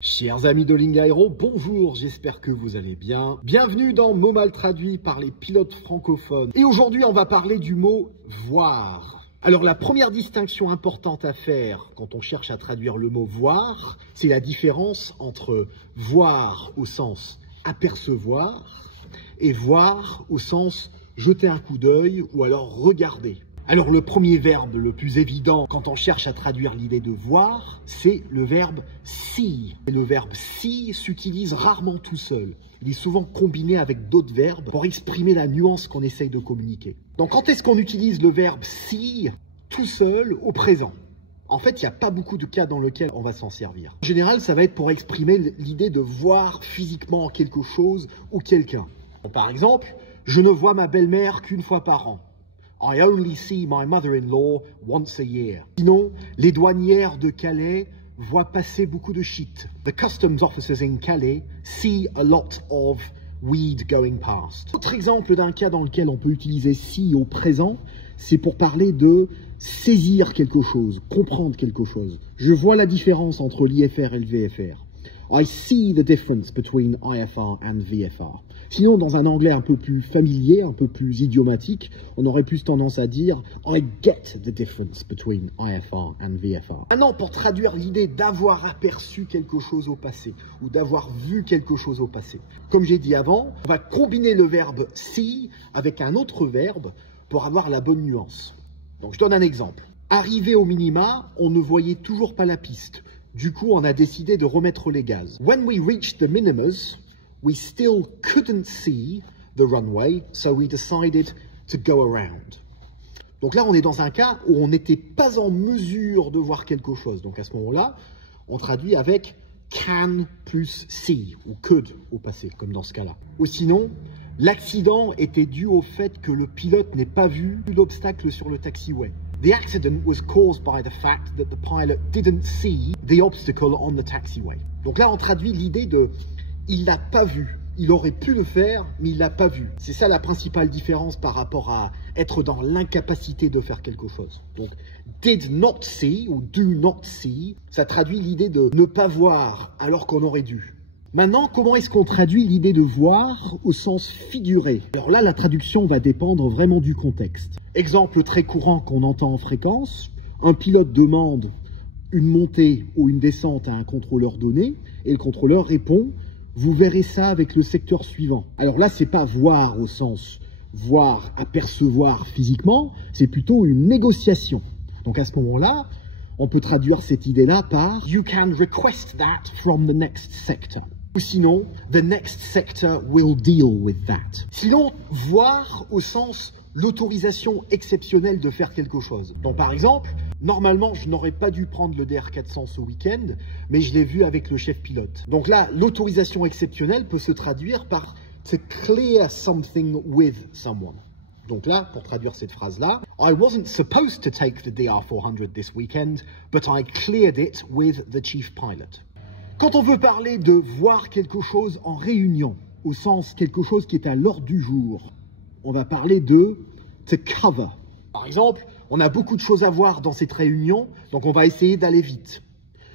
Chers amis de Lingaero, bonjour, j'espère que vous allez bien. Bienvenue dans Mots mal traduits par les pilotes francophones. Et aujourd'hui, on va parler du mot « voir ». Alors, la première distinction importante à faire quand on cherche à traduire le mot « voir », c'est la différence entre « voir » au sens « apercevoir » et « voir » au sens « jeter un coup d'œil » ou alors « regarder ». Alors le premier verbe le plus évident quand on cherche à traduire l'idée de voir, c'est le verbe see. Et le verbe see s'utilise rarement tout seul. Il est souvent combiné avec d'autres verbes pour exprimer la nuance qu'on essaye de communiquer. Donc quand est-ce qu'on utilise le verbe see tout seul au présent? En fait, il n'y a pas beaucoup de cas dans lesquels on va s'en servir. En général, ça va être pour exprimer l'idée de voir physiquement quelque chose ou quelqu'un. Par exemple, je ne vois ma belle-mère qu'une fois par an. I only see my mother-in-law once a year. Sinon, les douanières de Calais voient passer beaucoup de shit. The customs officers in Calais see a lot of weed going past. Autre exemple d'un cas dans lequel on peut utiliser see au présent, c'est pour parler de saisir quelque chose, comprendre quelque chose. Je vois la différence entre l'IFR et le VFR. I see the difference between IFR and VFR. Sinon, dans un anglais un peu plus familier, un peu plus idiomatique, on aurait plus tendance à dire I get the difference between IFR and VFR. Maintenant, pour traduire l'idée d'avoir aperçu quelque chose au passé ou d'avoir vu quelque chose au passé, comme j'ai dit avant, on va combiner le verbe see avec un autre verbe pour avoir la bonne nuance. Donc, je donne un exemple. Arrivé au minima, on ne voyait toujours pas la piste. Du coup, on a décidé de remettre les gaz. When we reached the minimus, we still couldn't see the runway, so we decided to go around. Donc là, on est dans un cas où on n'était pas en mesure de voir quelque chose. Donc à ce moment-là, on traduit avec can plus see, ou could au passé, comme dans ce cas-là. Ou sinon, l'accident était dû au fait que le pilote n'ait pas vu l'obstacle sur le taxiway. The accident was caused by the fact that the pilot didn't see the obstacle on the taxiway. Donc là, on traduit l'idée de il l'a pas vu. Il aurait pu le faire, mais il l'a pas vu. C'est ça la principale différence par rapport à être dans l'incapacité de faire quelque chose. Donc, did not see ou do not see, ça traduit l'idée de ne pas voir alors qu'on aurait dû. Maintenant, comment est-ce qu'on traduit l'idée de voir au sens figuré? Alors là, la traduction va dépendre vraiment du contexte. Exemple très courant qu'on entend en fréquence, un pilote demande une montée ou une descente à un contrôleur donné, et le contrôleur répond « Vous verrez ça avec le secteur suivant ». Alors là, c'est pas voir au sens voir, apercevoir physiquement, c'est plutôt une négociation. Donc à ce moment-là, on peut traduire cette idée-là par « You can request that from the next sector ». Ou sinon, the next sector will deal with that. Sinon, voir au sens l'autorisation exceptionnelle de faire quelque chose. Donc par exemple, normalement, je n'aurais pas dû prendre le DR400 ce week-end, mais je l'ai vu avec le chef pilote. Donc là, l'autorisation exceptionnelle peut se traduire par to clear something with someone. Donc là, pour traduire cette phrase-là, I wasn't supposed to take the DR400 this weekend, but I cleared it with the chief pilot. Quand on veut parler de voir quelque chose en réunion, au sens quelque chose qui est à l'ordre du jour, on va parler de to cover. Par exemple, on a beaucoup de choses à voir dans cette réunion, donc on va essayer d'aller vite.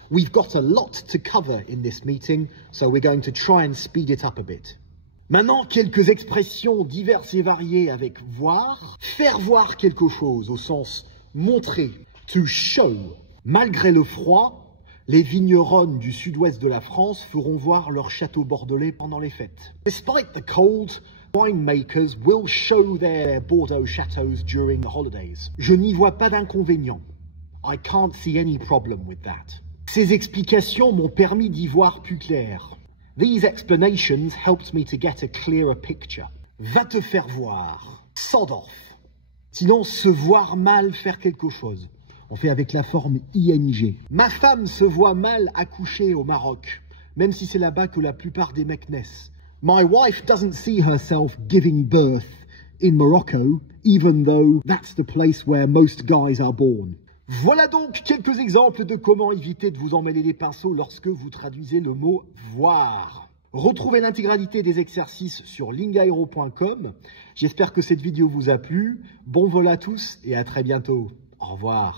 We've got a lot to cover in this meeting, so we're going to try and speed it up a bit. Maintenant, quelques expressions diverses et variées avec voir. Faire voir quelque chose au sens montrer, to show. Malgré le froid, les vigneronnes du sud-ouest de la France feront voir leur château bordelais pendant les fêtes. Despite the cold, winemakers will show their Bordeaux chateaux during the holidays. Je n'y vois pas d'inconvénient. I can't see any problem with that. Ces explications m'ont permis d'y voir plus clair. These explanations helped me to get a clearer picture. Va te faire voir. Sodorf. Sinon, se voir mal faire quelque chose. On fait avec la forme ing. Ma femme se voit mal accoucher au Maroc, même si c'est là-bas que la plupart des mecs naissent. My wife doesn't see herself giving birth in Morocco, even though that's the place where most guys are born. Voilà donc quelques exemples de comment éviter de vous emmêler les pinceaux lorsque vous traduisez le mot « voir ». Retrouvez l'intégralité des exercices sur lingaero.com. J'espère que cette vidéo vous a plu. Bon vol à tous et à très bientôt. Au revoir.